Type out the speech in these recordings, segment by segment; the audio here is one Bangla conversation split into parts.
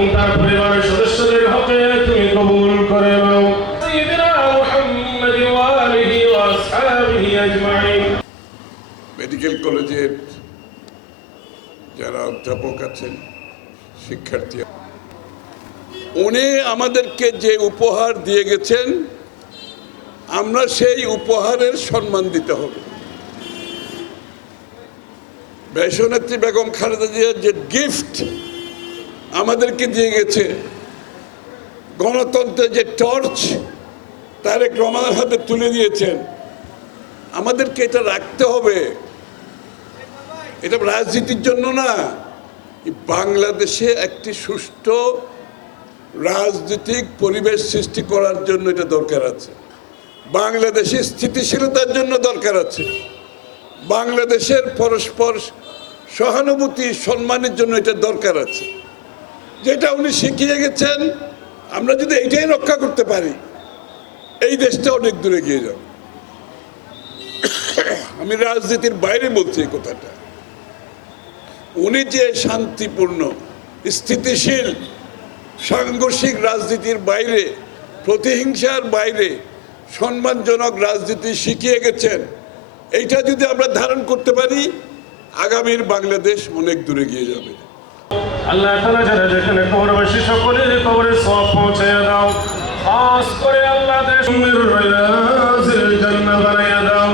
এবং তার পরিবারের সদস্যদের হকে তুমি কবুল করে নাও। সাইয়্যিদিনা মুহাম্মাদ ওয়া আলিহি ওয়া আসহাবিহি আজমাইন। মেডিকেল কলেজের যারা অধ্যাপক আছেন, শিক্ষার্থী, উনি আমাদেরকে যে উপহার দিয়ে গেছেন, আমরা সেই উপহারের সম্মান দিতে হবে। দেশনেত্রী বেগম খালেদা জিয়া যে গিফট আমাদেরকে দিয়ে গেছে, গণতন্ত্রের যে টর্চ তারেক রহমানের হাতে তুলে দিয়েছেন, আমাদেরকে এটা রাখতে হবে। এটা রাজনীতির জন্য না, বাংলাদেশে একটি সুষ্ঠু রাজনৈতিক পরিবেশ সৃষ্টি করার জন্য এটা দরকার আছে। বাংলাদেশে স্থিতিশীলতার জন্য দরকার আছে। বাংলাদেশের পরস্পর সহানুভূতি সম্মানের জন্য এটা দরকার আছে। যেটা উনি শিখিয়ে গেছেন, আমরা যদি এইটাই রক্ষা করতে পারি, এই দেশটা অনেক দূরে গিয়ে যাবে। আমি রাজনীতির বাইরে বলছি এই কথাটা। উনি যে শান্তিপূর্ণ, স্থিতিশীল, সাংঘর্ষিক রাজনীতির বাইরে, প্রতিহিংসার বাইরে সম্মানজনক রাজনীতি শিখিয়ে গেছেন, এইটা যদি আমরা ধারণ করতে পারি, আগামীর বাংলাদেশ অনেক দূরে গিয়ে যাবে। আল্লাহ তাআলা যারা যেখানে কবরবাসী সকলের কবরে সওয়াব পৌঁছায় দাও। খাস করে আল্লাহ দেশের রিয়াজের জান্নাত বানায়া দাও।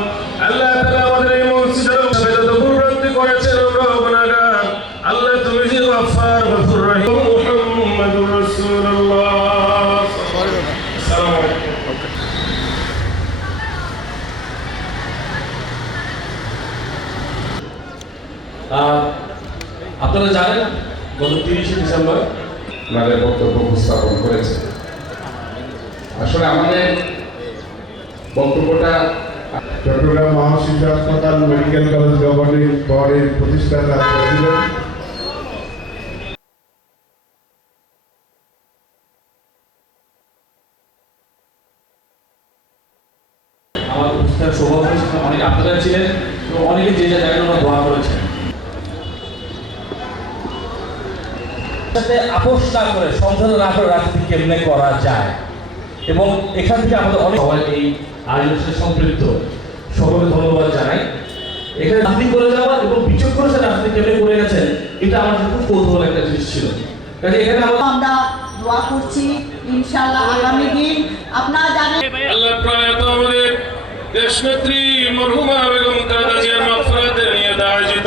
আল্লাহ তাআলা আমাদের এই মসজিদের যত গুণাবলী করেছেন আমরা গুনাহগার। আল্লাহ তুমি যে গফফার গফুর রহিম মুহাম্মাদুর রাসূলুল্লাহ। আসসালামু আলাইকুম। আপনারা জানেন গত 30শে ডিসেম্বর আমাদের বক্তব্য উপস্থাপন করেছে। আসলে আমাদের বক্তব্যটা চট্টগ্রাম মহাশিশু হাসপাতাল মেডিকেল কলেজ গভর্নিং বডির প্রতিষ্ঠাতা প্রেসিডেন্ট আমার উপস্থার সৌভাগ্য হয়েছে। অনেকে আপনারা ছিলেন এবং অনেকে যে যা জায়গায় ওনারা দোয়া করেছেন। আপোষ না করে, সমঝোতা না করে রাজনীতি কেমনে করা যায়, এবং এখান থেকে আমাদের অনেক সবাই এই আয়োজনের সাথে সম্পৃক্ত সকলকে ধন্যবাদ জানাই। এখানে রাজনীতি করে যাওয়া এবং বিচক্ষণ করে রাজনীতি কেমনে করে গেছেন, এটা আমার খুব কৌতূহল একটা জিনিস ছিল। কাজে এখানে আমরা দোয়া করছি ইনশাআল্লাহ আগামী দিন আপনারা জানেন আল্লাহ প্রয়াত আমাদের দেশনেত্রী মরহুমা বেগম খালেদা